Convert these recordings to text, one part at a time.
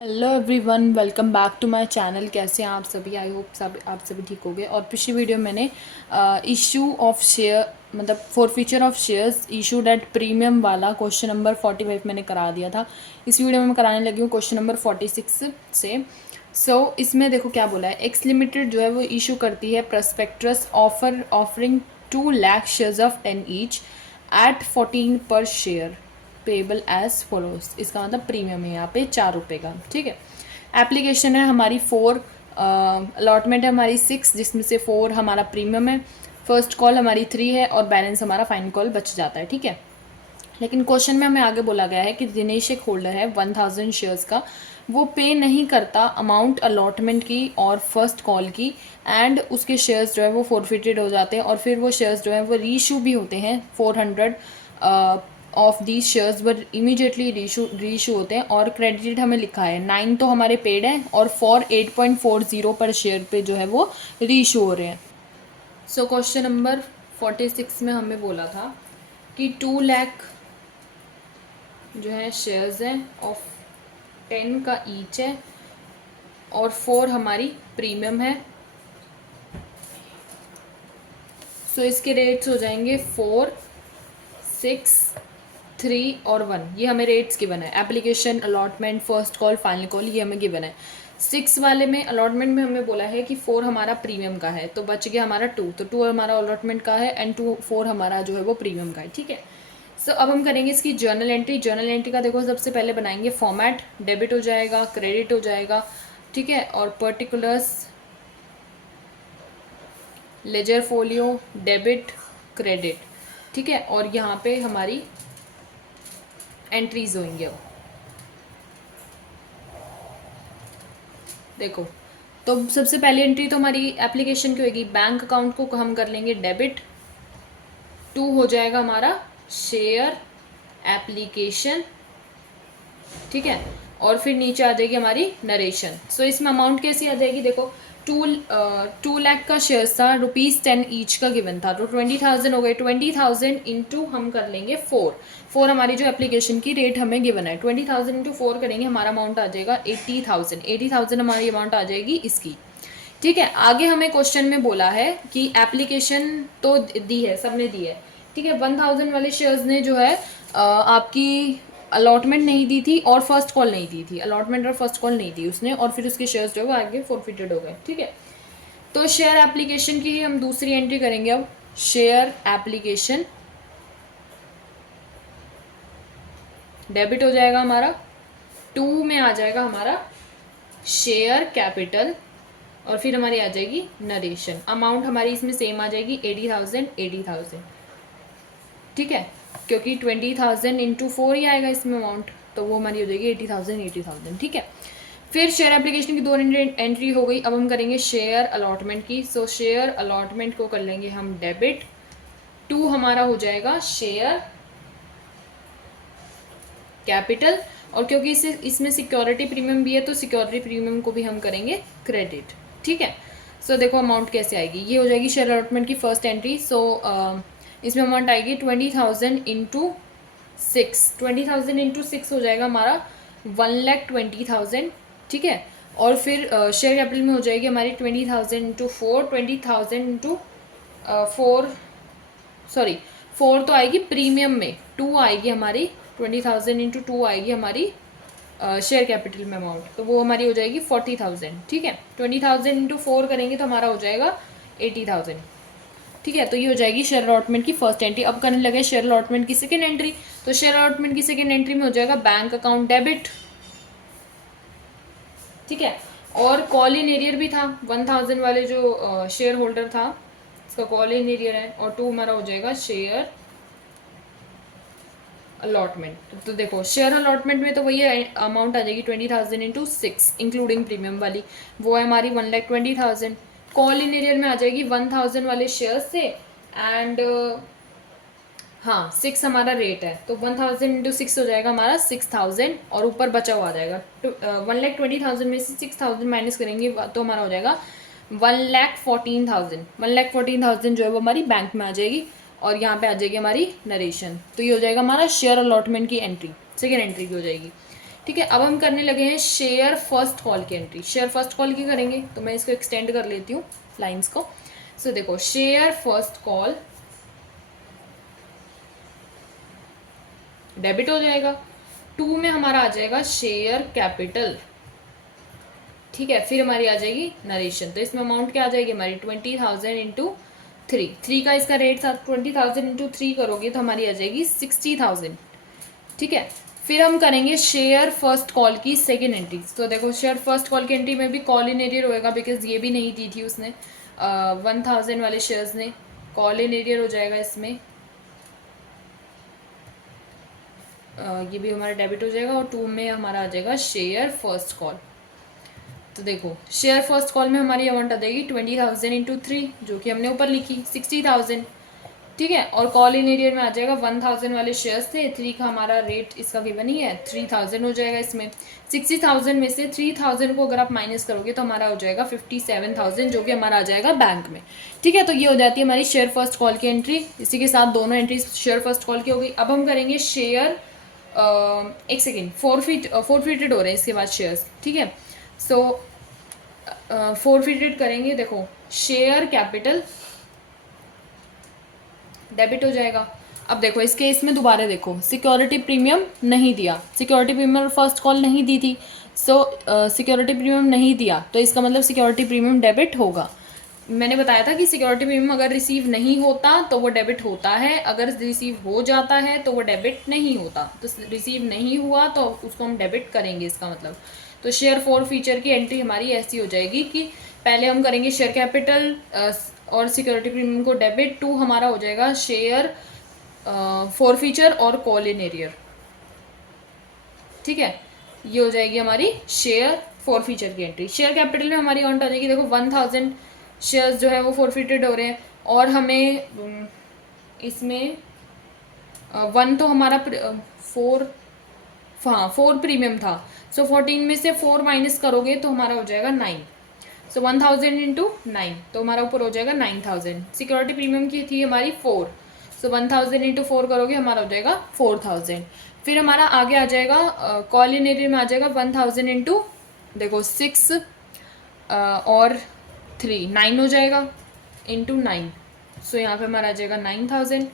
Hello everyone, welcome back to my channel. कैसे हैं आप सभी? आई होप सब आप सभी ठीक हो गए। और पिछली वीडियो मैंने इशू ऑफ शेयर मतलब forfeiture of shares issued at premium वाला क्वेश्चन नंबर 45 मैंने करा दिया था। इस वीडियो में मैं कराने लगी हूँ क्वेश्चन नंबर 46 से। इसमें देखो क्या बोला है। एक्स लिमिटेड जो है वो इशू करती है prospectus offering 2 lakh shares of 10 each eight 14 पर शेयर पेबल एज फॉलोज। इसका मतलब प्रीमियम है यहाँ पे 4 रुपये का। ठीक है। एप्लीकेशन है हमारी 4, अलॉटमेंट है हमारी 6, जिसमें से 4 हमारा प्रीमियम है। फर्स्ट कॉल हमारी 3 है और बैलेंस हमारा फाइनल कॉल बच जाता है। ठीक है। लेकिन क्वेश्चन में हमें आगे बोला गया है कि दिनेश एक होल्डर है 1000 शेयर्स का, वो पे नहीं करता अमाउंट अलॉटमेंट की और फर्स्ट कॉल की, एंड उसके शेयर्स जो है वो फॉरफिटेड हो जाते हैं और फिर वो शेयर्स जो है वो रीइशू भी होते हैं। 400 of these shares were immediately reissue होते हैं और क्रेडिटेड हमें लिखा है 9 तो हमारे पेड हैं और 8.40 पर शेयर पे जो है वो रीइशू हो रहे हैं। सो क्वेश्चन नंबर 46 में हमें बोला था कि 2 लाख जो है शेयर्स हैं ऑफ 10 का ईच है और 4 हमारी प्रीमियम है। इसके रेट्स हो जाएंगे 4, 6, 3 और 1। ये हमें रेट्स गिवन है। Application, allotment, first call, final call, ये हमें गिवन है। 6 वाले में अलॉटमेंट में हमें बोला है कि 4 हमारा प्रीमियम का है, तो बच गया हमारा 2, तो 2 हमारा अलॉटमेंट का है एंड 4 हमारा जो है वो प्रीमियम का है। ठीक है। अब हम करेंगे इसकी जर्नल एंट्री। जर्नल एंट्री का देखो सबसे पहले बनाएंगे फॉर्मेट। डेबिट हो जाएगा, क्रेडिट हो जाएगा। ठीक है। और particulars, ledger folio, debit, credit. ठीक है। और यहाँ पे हमारी एंट्रीज होंगी। अब देखो, तो सबसे पहली एंट्री तो हमारी एप्लीकेशन की होगी। बैंक अकाउंट को हम कर लेंगे डेबिट। 2 हो जाएगा हमारा शेयर एप्लीकेशन। ठीक है। और फिर नीचे आ जाएगी हमारी नरेशन। इसमें अमाउंट कैसी आ जाएगी? देखो, 2 लाख का शेयर था, ₹10 ईच का गिवन था, तो 20,000 हो गए। 20,000 इंटू हम कर लेंगे 4 हमारी जो एप्लीकेशन की रेट हमें गिवन है। 20,000 इंटू 4 करेंगे, हमारा अमाउंट आ जाएगा 80,000 हमारी अमाउंट आ जाएगी इसकी। ठीक है। आगे हमें क्वेश्चन में बोला है कि एप्लीकेशन तो दी है, सबने दी है। ठीक है। 1000 वाले शेयर्स ने जो है आपकी अलॉटमेंट नहीं दी थी और फर्स्ट कॉल नहीं दी थी। अलॉटमेंट और फर्स्ट कॉल नहीं दी उसने, और फिर उसके शेयर्स जो है वो आगे फॉरफिटेड हो गए। ठीक है। तो शेयर एप्लीकेशन की ही हम दूसरी एंट्री करेंगे। अब शेयर एप्लीकेशन डेबिट हो जाएगा हमारा। 2 में आ जाएगा हमारा शेयर कैपिटल और फिर हमारी आ जाएगी नरेशन। अमाउंट हमारी इसमें सेम आ जाएगी 80,000। ठीक है। क्योंकि 20,000 इंटू 4 ही आएगा इसमें अमाउंट, तो वो हमारी हो जाएगी 80,000। ठीक है। फिर शेयर एप्लीकेशन की 2 एंट्री हो गई। अब हम करेंगे शेयर अलॉटमेंट की। शेयर अलॉटमेंट को कर लेंगे हम डेबिट। 2 हमारा हो जाएगा शेयर कैपिटल, और क्योंकि इसमें सिक्योरिटी प्रीमियम भी है तो सिक्योरिटी प्रीमियम को भी हम करेंगे क्रेडिट। ठीक है। देखो अमाउंट कैसे आएगी। ये हो जाएगी शेयर अलॉटमेंट की फर्स्ट एंट्री। इसमें अमाउंट आएगी 20,000 इंटू 6। 20,000 इंटू 6 हो जाएगा हमारा 1,20,000। ठीक है। और फिर शेयर कैपिटल में हो जाएगी हमारी 20,000 इंटू 4। 20,000 इंटू 4, सॉरी 4 तो आएगी प्रीमियम में, 2 आएगी हमारी। 20,000 इंटू 2 आएगी हमारी शेयर कैपिटल में अमाउंट, तो वो हमारी हो जाएगी 40,000। ठीक है। 20,000 इंटू 4 करेंगे तो हमारा हो जाएगा 80,000। ठीक है। तो ये हो जाएगी शेयर अलॉटमेंट की फर्स्ट एंट्री। अब करने लगे शेयर अलॉटमेंट की सेकेंड एंट्री। तो शेयर अलॉटमेंट की सेकेंड एंट्री में हो जाएगा बैंक अकाउंट डेबिट। ठीक है। और कॉल इन एरियर भी था, 1000 वाले जो शेयर होल्डर था इसका कॉल इन एरियर है। और 2 हमारा हो जाएगा शेयर अलॉटमेंट। तो देखो शेयर अलॉटमेंट में तो वही अमाउंट आ जाएगी 20,000 इंटू 6 इंक्लूडिंग प्रीमियम वाली, वो है हमारी 1,20,000। कॉल इन एरियर में आ जाएगी 1000 वाले शेयर से, एंड हाँ 6 हमारा रेट है, तो 1000 इंटू 6 हो जाएगा हमारा 6,000, और ऊपर बचा हुआ आ जाएगा 1,20,000 में से 6,000 माइनस करेंगे तो हमारा हो जाएगा 1,14,000। 1,14,000 जो है वो हमारी बैंक में आ जाएगी, और यहाँ पे आ जाएगी हमारी नरेशन। तो ये हो जाएगा हमारा शेयर अलॉटमेंट की एंट्री, सेकेंड एंट्री की हो जाएगी। ठीक है, अब हम करने लगे हैं शेयर फर्स्ट कॉल की एंट्री। शेयर फर्स्ट कॉल की करेंगे तो मैं इसको एक्सटेंड कर लेती हूँ लाइंस को। सो देखो, शेयर फर्स्ट कॉल डेबिट हो जाएगा, 2 में हमारा आ जाएगा शेयर कैपिटल। ठीक है, फिर हमारी आ जाएगी नरेशन। तो इसमें अमाउंट क्या आ जाएगी हमारी 20,000 इंटू 3 का इसका रेट था, 20,000 इंटू 3 करोगे तो हमारी आ जाएगी 60,000। ठीक है, फिर हम करेंगे शेयर फर्स्ट कॉल की सेकेंड एंट्री। तो देखो, शेयर फर्स्ट कॉल की एंट्री में भी कॉल इन एरियर होएगा, बिकॉज ये भी नहीं दी थी उसने 1,000 वाले शेयर्स ने। कॉल इन एरियर हो जाएगा इसमें, ये भी हमारा डेबिट हो जाएगा, और 2 में हमारा आ जाएगा शेयर फर्स्ट कॉल। तो देखो, शेयर फर्स्ट कॉल में हमारी अमाउंट आ जाएगी 20,000 इंटू 3, जो कि हमने ऊपर लिखी 60,000। ठीक है, और कॉल इन एरियर में आ जाएगा 1,000 वाले शेयर्स थे, 3 का हमारा रेट इसका गिवन ही है, 3,000 हो जाएगा इसमें। 60,000 में से 3,000 को अगर आप माइनस करोगे तो हमारा हो जाएगा 57,000, जो कि हमारा आ जाएगा बैंक में। ठीक है, तो ये हो जाती है हमारी शेयर फर्स्ट कॉल की एंट्री। इसी के साथ दोनों एंट्रीज शेयर फर्स्ट कॉल की हो गई। अब हम करेंगे शेयर, एक सेकेंड, फोरफिटेड हो रहे हैं इसके बाद शेयर्स। ठीक है, सो फोरफिटेड करेंगे। देखो, शेयर कैपिटल डेबिट हो जाएगा। अब देखो, इस केस में दोबारा देखो, सिक्योरिटी प्रीमियम नहीं दिया, सिक्योरिटी प्रीमियम फर्स्ट कॉल नहीं दी थी। सो सिक्योरिटी प्रीमियम नहीं दिया तो इसका मतलब सिक्योरिटी प्रीमियम डेबिट होगा। मैंने बताया था कि सिक्योरिटी प्रीमियम अगर रिसीव नहीं होता तो वो डेबिट होता है, अगर रिसीव हो जाता है तो वो डेबिट नहीं होता। तो रिसीव नहीं हुआ तो उसको हम डेबिट करेंगे, इसका मतलब। तो शेयर फोर फीचर की एंट्री हमारी ऐसी हो जाएगी कि पहले हम करेंगे शेयर कैपिटल और सिक्योरिटी प्रीमियम को डेबिट, 2 हमारा हो जाएगा शेयर फोर फीचर और कॉल इन एरियर। ठीक है, ये हो जाएगी हमारी शेयर फोर फीचर की एंट्री। शेयर कैपिटल में हमारी अमाउंट आ जाएगी, देखो 1,000 शेयर्स जो है वो फोरफिटेड हो रहे हैं, और हमें इसमें 1 तो हमारा 4, हाँ 4 प्रीमियम था। सो 14 में से 4 माइनस करोगे तो हमारा हो जाएगा 9। सो 1,000 इंटू 9, तो हमारा ऊपर हो जाएगा 9,000। सिक्योरिटी प्रीमियम की थी हमारी 4, सो 1,000 इंटू 4 करोगे हमारा हो जाएगा 4,000। फिर हमारा आगे आ जाएगा कॉल इन एरियर में आ जाएगा 1,000 इंटू, देखो 6 और 3, 9 हो जाएगा इंटू 9। सो यहाँ पे हमारा आ जाएगा 9,000,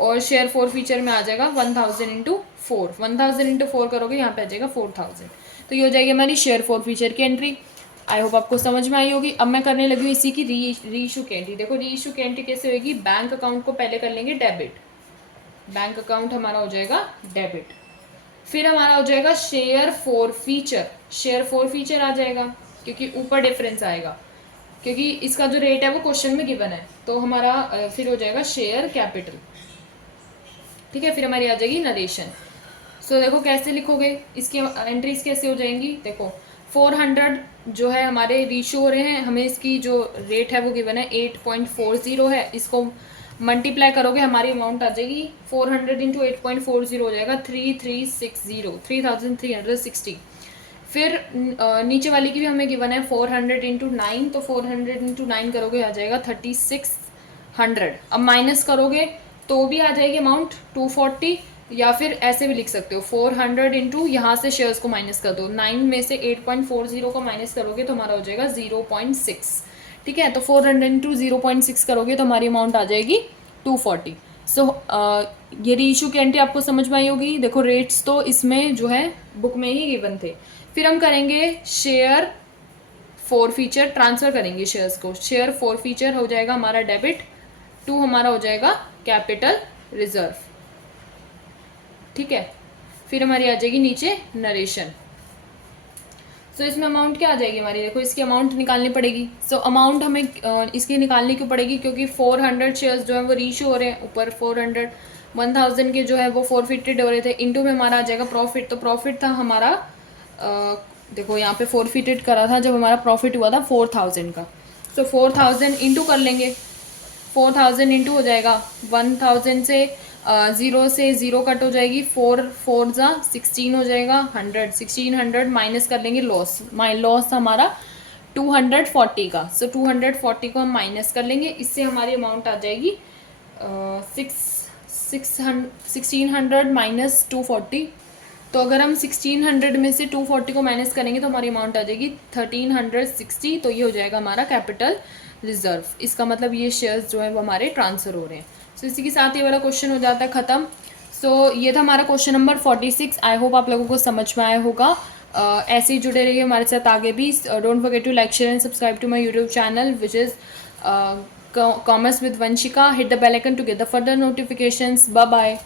और शेयर फोर फीचर में आ जाएगा 1,000 इंटू 4, 1,000 इंटू 4 करोगे यहाँ पे आ जाएगा 4,000। तो ये हो जाएगी हमारी शेयर फोर फीचर की एंट्री। आई होप आपको समझ में आई होगी। अब मैं करने लगी हूँ इसी की री इशू की एंट्री। देखो, री इशू की एंट्री कैसे होगी, बैंक अकाउंट को पहले कर लेंगे डेबिट, बैंक अकाउंट हमारा हो जाएगा डेबिट। फिर हमारा हो जाएगा share for feature, share for feature आ जाएगा क्योंकि ऊपर डिफरेंस आएगा, क्योंकि इसका जो रेट है वो क्वेश्चन में गिवन है। तो हमारा फिर हो जाएगा शेयर कैपिटल। ठीक है, फिर हमारी आ जाएगी नरेशन। सो देखो कैसे लिखोगे, इसकी एंट्रीज कैसे हो जाएंगी। देखो 400 जो है हमारे रीशो हो रहे हैं, हमें इसकी जो रेट है वो गिवन है 8.40 है। इसको मल्टीप्लाई करोगे हमारी अमाउंट आ जाएगी 400 इंटू 8.40 हो जाएगा 3360, 3,360। फिर नीचे वाली की भी हमें गिवन है 400 इंटू 9, तो 400 इंटू 9 करोगे आ जाएगा 3,600। अब माइनस करोगे तो भी आ जाएगी अमाउंट 240, या फिर ऐसे भी लिख सकते हो 400 इंटू यहाँ से शेयर्स को माइनस कर दो, 9 में से 8.40 को माइनस करोगे तो हमारा हो जाएगा 0.6। ठीक है, तो 400 इंटू 0.6 करोगे तो हमारी अमाउंट आ जाएगी 240। सो ये री इशू की एंट्री आपको समझ में आई होगी। देखो रेट्स तो इसमें जो है बुक में ही गिवन थे। फिर हम करेंगे शेयर फोर फीचर, ट्रांसफ़र करेंगे शेयर्स को। शेयर फोर फीचर हो जाएगा हमारा डेबिट, 2 हमारा हो जाएगा कैपिटल रिजर्व। ठीक है, फिर हमारी आ जाएगी नीचे नरेशन। सो इसमें अमाउंट क्या आ जाएगी हमारी, देखो इसकी अमाउंट निकालनी पड़ेगी। सो अमाउंट हमें इसकी निकालनी क्यों पड़ेगी, क्योंकि 400 शेयर्स जो है वो रीशो हो रहे हैं, ऊपर 400 1,000 के जो है वो फोरफिटेड हो रहे थे, इंटू में हमारा आ जाएगा प्रॉफिट। तो प्रॉफिट था हमारा देखो यहाँ पे फोरफिटेड करा था जब हमारा प्रॉफिट हुआ था 4,000 का। सो 4,000 इंटू कर लेंगे, 4,000 इंटू हो जाएगा 1,000 से 0 से 0 कट हो जाएगी, 4 4 जा 16 हो जाएगा 100, 1600 माइनस कर लेंगे लॉस, लॉस था हमारा 240 का। सो 240 को हम माइनस कर लेंगे, इससे हमारी अमाउंट आ जाएगी 1600 माइनस 240, तो अगर हम 1600 में से 240 को माइनस करेंगे तो हमारी अमाउंट आ जाएगी 1360। तो ये हो जाएगा हमारा कैपिटल रिजर्व। इसका मतलब ये शेयर्स जो है वो हमारे ट्रांसफ़र हो रहे हैं। सो इसी के साथ ये वाला क्वेश्चन हो जाता है ख़त्म। सो ये था हमारा क्वेश्चन नंबर 46। आई होप आप लोगों को समझ में आया होगा। ऐसे ही जुड़े रहिए हमारे साथ आगे भी। Don't forget to like share and subscribe to my YouTube channel which is commerce with Vanshika. Hit the bell icon to get the further notifications. Bye bye.